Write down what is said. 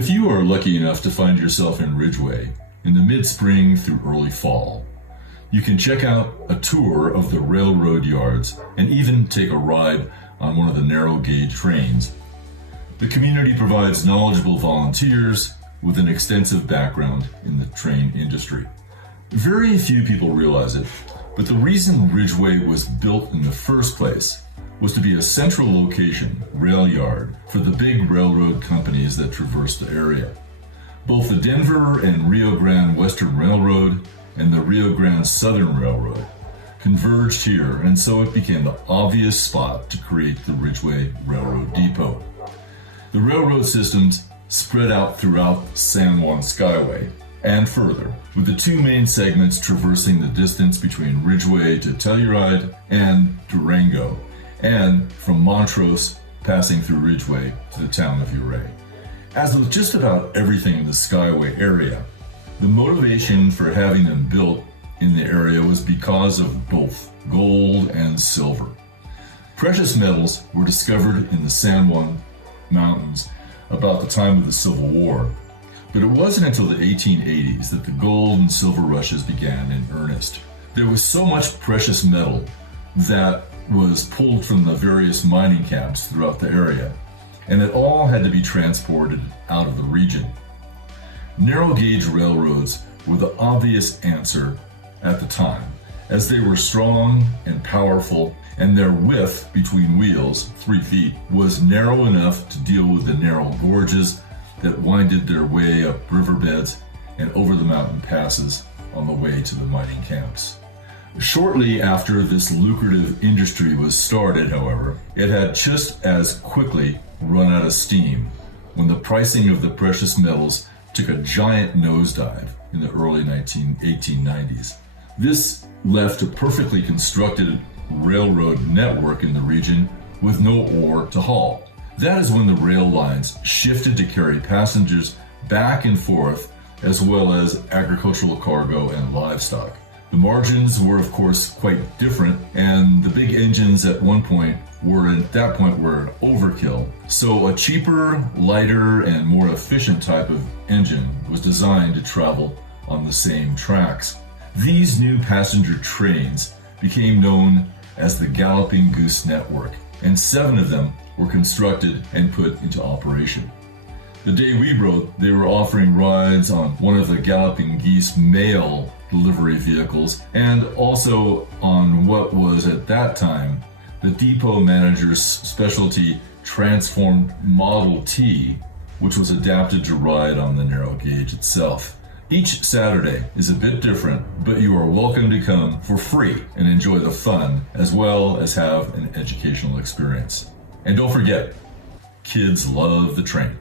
If you are lucky enough to find yourself in Ridgway in the mid-spring through early fall, you can check out a tour of the railroad yards and even take a ride on one of the narrow gauge trains. The community provides knowledgeable volunteers with an extensive background in the train industry. Very few people realize it, but the reason Ridgway was built in the first place was to be a central location, rail yard, for the big railroad companies that traverse the area. Both the Denver and Rio Grande Western Railroad and the Rio Grande Southern Railroad converged here, and so it became the obvious spot to create the Ridgway Railroad Depot. The railroad systems spread out throughout San Juan Skyway and further, with the two main segments traversing the distance between Ridgway to Telluride and Durango, and from Montrose passing through Ridgway to the town of Ouray. As with just about everything in the Skyway area, the motivation for having them built in the area was because of both gold and silver. Precious metals were discovered in the San Juan Mountains about the time of the Civil War, but it wasn't until the 1880s that the gold and silver rushes began in earnest. There was so much precious metal that was pulled from the various mining camps throughout the area, and it all had to be transported out of the region. Narrow gauge railroads were the obvious answer at the time, as they were strong and powerful, and their width between wheels, 3 feet, was narrow enough to deal with the narrow gorges that winded their way up riverbeds and over the mountain passes on the way to the mining camps. Shortly after this lucrative industry was started, however, it had just as quickly run out of steam when the pricing of the precious metals took a giant nosedive in the early 1890s. This left a perfectly constructed railroad network in the region with no ore to haul. That is when the rail lines shifted to carry passengers back and forth, as well as agricultural cargo and livestock. The margins were, of course, quite different, and the big engines at that point were overkill. So a cheaper, lighter, and more efficient type of engine was designed to travel on the same tracks. These new passenger trains became known as the Galloping Goose Network, and 7 of them were constructed and put into operation. The day we wrote, they were offering rides on one of the Galloping Geese mail delivery vehicles, and also on what was at that time the depot manager's specialty transformed Model T, which was adapted to ride on the narrow gauge itself. Each Saturday is a bit different, but you are welcome to come for free and enjoy the fun as well as have an educational experience. And don't forget, kids love the train.